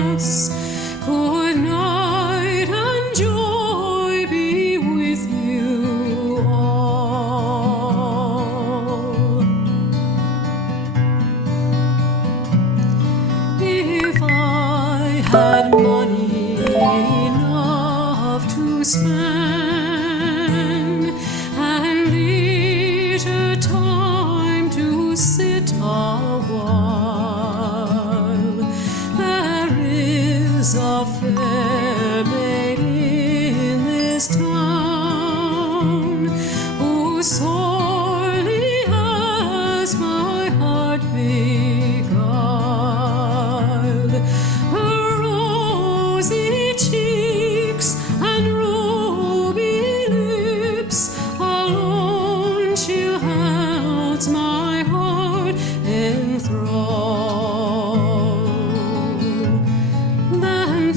us. Good night and joy be with you all. If I had money enough to spend and leisure time to sit a while, there is a fair maid in this town who sorely has my heart beguiled. Her rosy cheeks and ruby lips alone she holds my heart in thrall. Then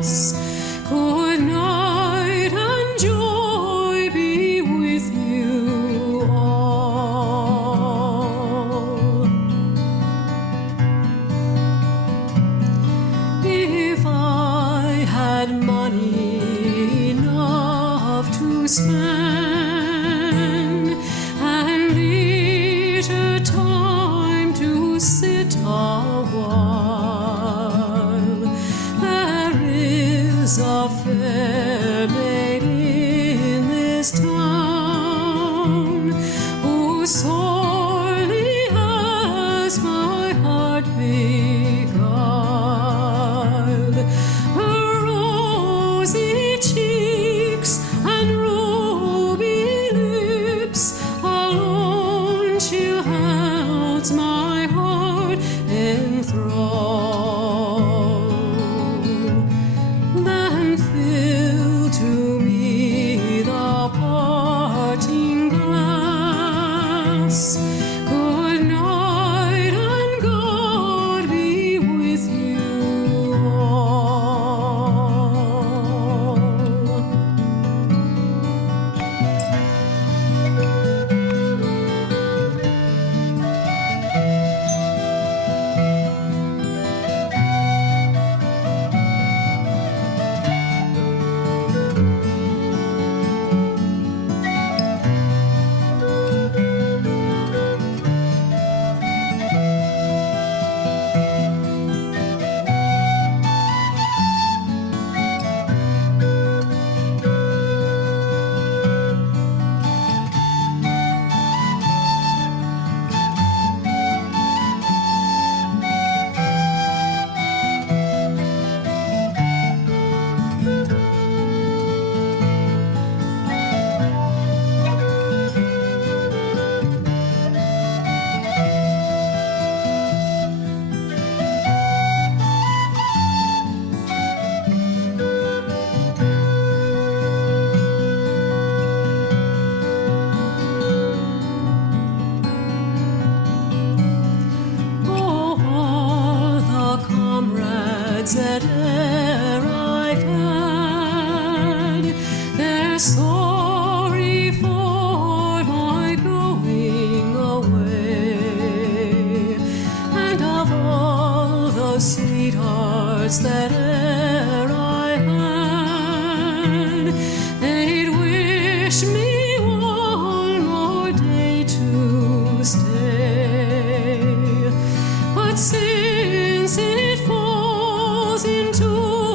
glass. Good night and joy be with you all. If I had money enough to spend and leisure time to sit a while, there is a fair maid in this town who sorely has my heart beguiled. Her rosy cheeks and ruby lips alone she holds my heart enthralled. Then fill to me the parting glass. Good night and God be with you all. That e'er I've had, they're sorry for my going away, and of all the sweethearts that